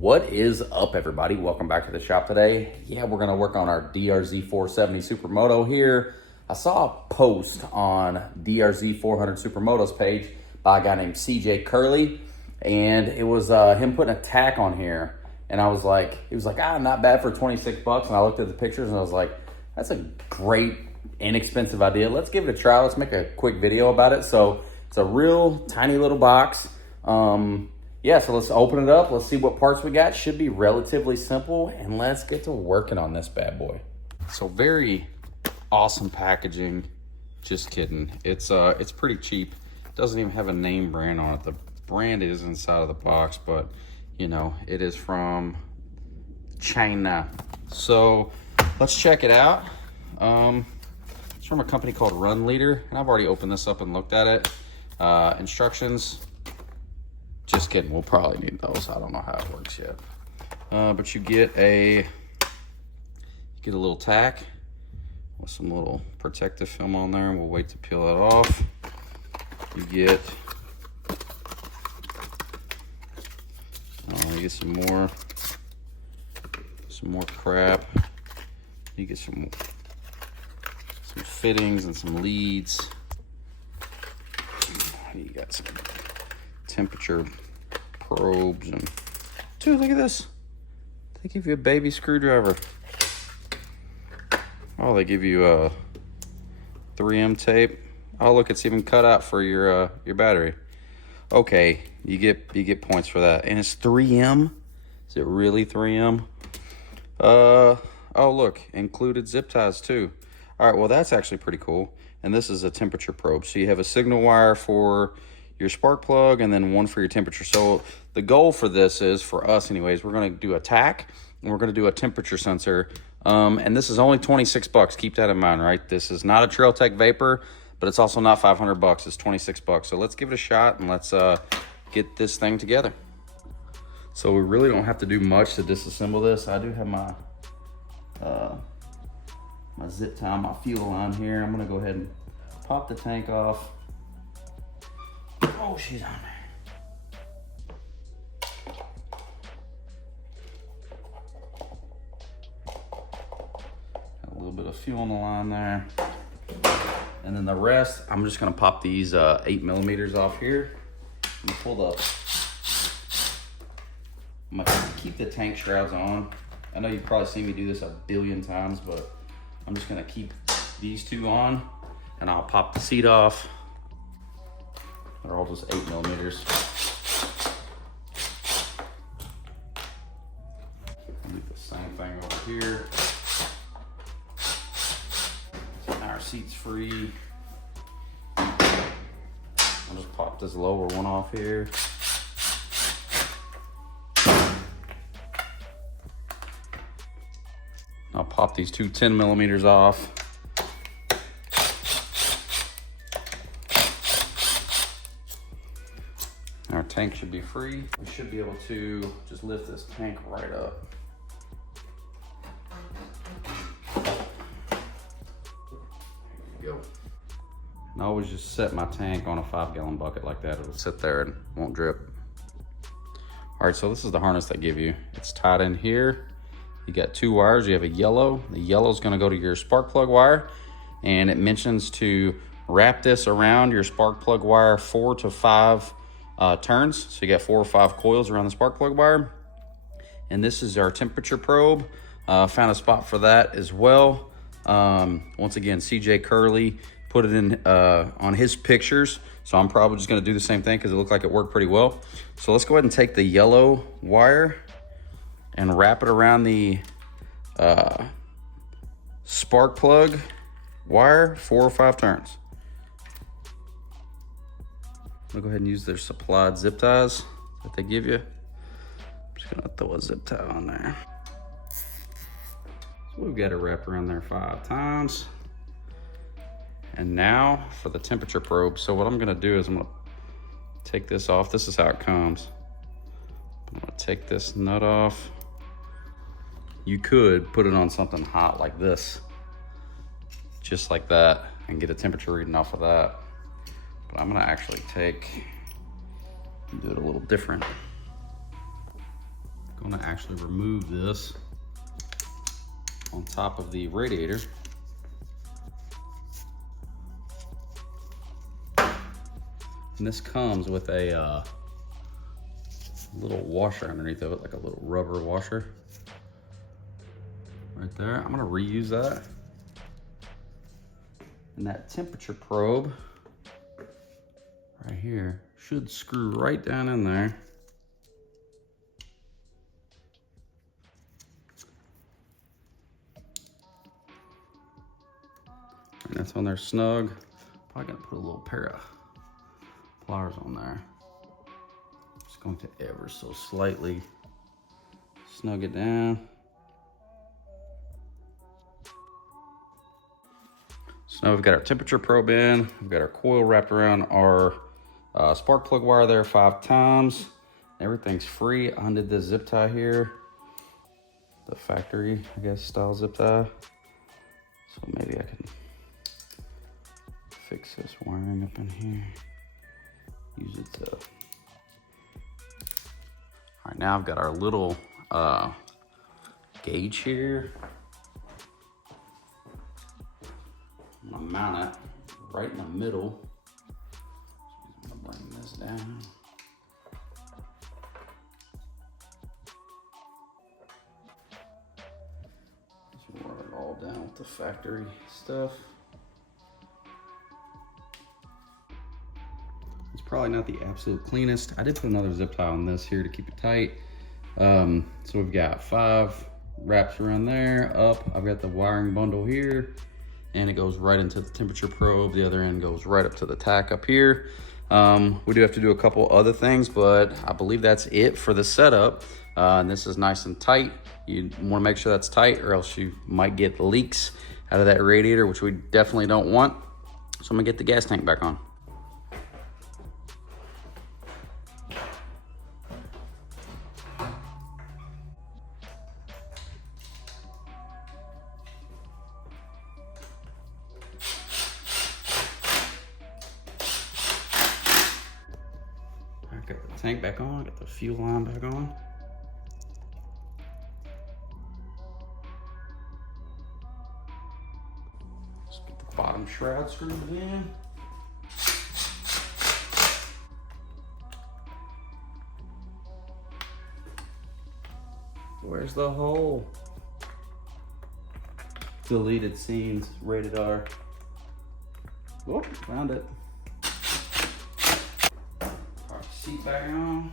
What is up, everybody? Welcome back to the shop today. Yeah, we're gonna work on our DRZ470 Supermoto here. I saw a post on DRZ400 Supermoto's page by a guy named CJ Curley, and it was him putting a tack on here. And I was like, he was like, not bad for 26 bucks. And I looked at the pictures and I was like, that's a great, inexpensive idea. Let's give it a try. Let's make a quick video about it. So it's a real tiny little box. Yeah, so let's open it up. Let's see what parts we got. Should be relatively simple, and let's get to working on this bad boy. So very awesome packaging. Just kidding. It's pretty cheap. It doesn't even have a name brand on it. The brand is inside of the box, but you know, it is from China. So let's check it out. It's from a company called Run Leader, and I've already opened this up and looked at it. Instructions. Just kidding, we'll probably need those. I don't know how it works yet. But you get a little tack with some little protective film on there, and we'll wait to peel that off. You get some more crap. You get some fittings and some leads. You got some temperature probes, and dude, look at this. They give you a baby screwdriver. Oh, they give you a 3M tape. Oh, look, it's even cut out for your battery. Okay, you get points for that. And it's 3M. Is it really 3M? Oh, look, included zip ties too. All right, well, that's actually pretty cool. And this is a temperature probe. So you have a signal wire for your spark plug and then one for your temperature. So the goal for this is, for us anyways, we're gonna do a tack and we're gonna do a temperature sensor. And this is only 26 bucks. Keep that in mind, right? This is not a Trail Tech Vapor, but it's also not 500 bucks. It's 26 bucks. So let's give it a shot and let's get this thing together. So we really don't have to do much to disassemble this. I do have my my zip tie, my fuel line here. I'm gonna go ahead and pop the tank off. Oh, she's on there. Got a little bit of fuel on the line there. And then the rest, I'm just gonna pop these 8mm off here. I'm gonna pull the, I'm gonna keep the tank shrouds on. I know you've probably seen me do this a billion times, but I'm just gonna keep these two on and I'll pop the seat off. They're all just 8mm. I'll do the same thing over here. So now our seat's free. I'll just pop this lower one off here. I'll pop these two 10mm off. Our tank should be free. We should be able to just lift this tank right up. There you go. And I always just set my tank on a 5-gallon bucket like that. It'll sit there and won't drip. All right, so this is the harness they give you. It's tied in here. You got two wires. You have a yellow. The yellow is going to go to your spark plug wire, and it mentions to wrap this around your spark plug wire 4 to 5 turns. So you got 4 or 5 coils around the spark plug wire. And this is our temperature probe. Found a spot for that as well. Once again, CJ Curley put it in on his pictures. So I'm probably just going to do the same thing because it looked like it worked pretty well. So let's go ahead and take the yellow wire and wrap it around the spark plug wire 4 or 5 turns. I'll go ahead and use their supplied zip ties that they give you. I'm just gonna throw a zip tie on there. So we've got it wrapped around there 5 times. And now for the temperature probe. So what I'm gonna do is I'm gonna take this off. This is how it comes. I'm gonna take this nut off. You could put it on something hot like this, just like that, and get a temperature reading off of that. But I'm gonna actually do it a little different. I'm gonna actually remove this on top of the radiator. And this comes with a little washer underneath of it, like a little rubber washer right there. I'm gonna reuse that. And that temperature probe right here should screw right down in there. And that's on there snug. Probably gonna put a little pair of pliers on there. Just going to ever so slightly snug it down. So now we've got our temperature probe in. We've got our coil wrapped around our spark plug wire there 5 times. Everything's free. I undid this zip tie here. The factory, I guess, style zip tie. So maybe I can fix this wiring up in here. Use it to... All right, now I've got our little gauge here. I'm gonna mount it right in the middle. I'm gonna bring this down. Just run it all down with the factory stuff. It's probably not the absolute cleanest. I did put another zip tie on this here to keep it tight. So we've got 5 wraps around there, up. I've got the wiring bundle here, and it goes right into the temperature probe. The other end goes right up to the Tach up here. We do have to do a couple other things, but I believe that's it for the setup. And this is nice and tight. You wanna make sure that's tight, or else you might get leaks out of that radiator, which we definitely don't want. So I'm gonna get the gas tank back on. Got the tank back on, got the fuel line back on. Let's get the bottom shroud screwed in. Where's the hole? Deleted scenes, rated R. Oh, found it. Seat back on.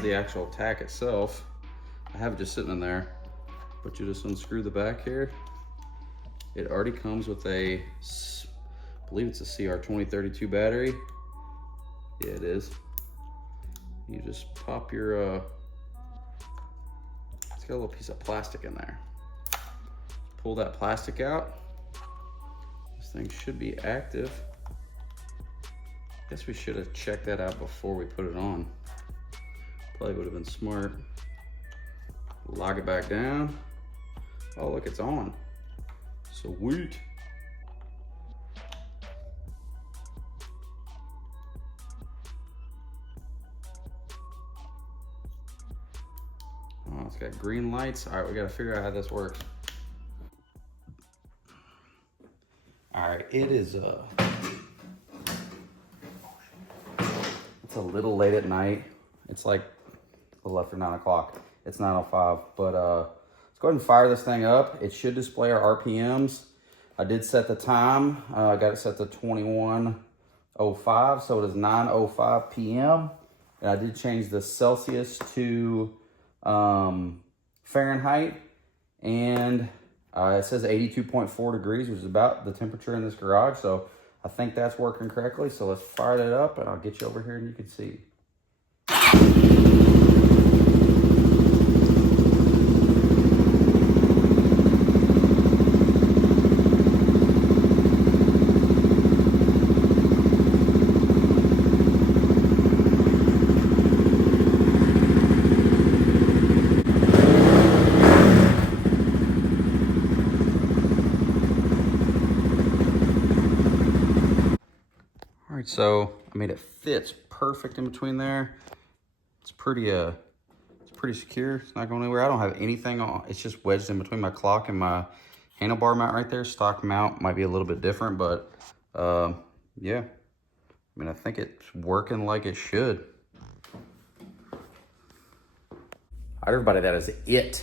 The actual Tach itself, I have it just sitting in there, but you just unscrew the back here. It already comes with a, I believe it's a CR2032 battery. Yeah, it is. You just pop your, it's got a little piece of plastic in there. Pull that plastic out. This thing should be active. Guess we should have checked that out before we put it on. Probably would have been smart. Lock it back down. Oh, look, it's on. Sweet. Oh, it's got green lights. All right, we gotta figure out how this works. All right, it is it's a little late at night. It's like a little after 9 o'clock. It's 9:05, but let's go ahead and fire this thing up. It should display our RPMs. I did set the time. I got it set to 21:05, so it is 9:05 p.m. And I did change the Celsius to Fahrenheit, and it says 82.4 degrees, which is about the temperature in this garage. So I think that's working correctly. So let's fire that up, and I'll get you over here and you can see. So, I mean, it fits perfect in between there. It's pretty secure. It's not going anywhere. I don't have anything on. It's just wedged in between my clock and my handlebar mount right there. Stock mount might be a little bit different, but yeah. I mean, I think it's working like it should. All right, everybody, that is it.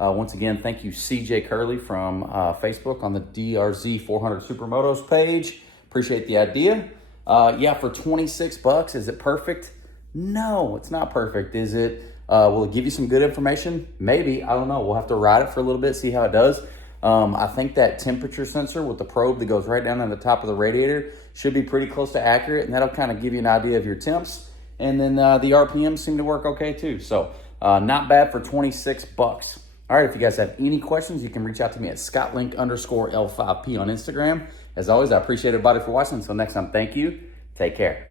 Once again, thank you, CJ Curley from Facebook on the DRZ400 Supermotos page. Appreciate the idea. Yeah, for 26 bucks, is it perfect? No, it's not perfect. Is it? Will it give you some good information? Maybe. I don't know. We'll have to ride it for a little bit, see how it does. I think that temperature sensor with the probe that goes right down on the top of the radiator should be pretty close to accurate, and that'll kind of give you an idea of your temps. And then the RPMs seem to work okay too. So not bad for 26 bucks. All right, if you guys have any questions, you can reach out to me at scottlink_L5P on Instagram. As always, I appreciate everybody for watching. Until next time, thank you. Take care.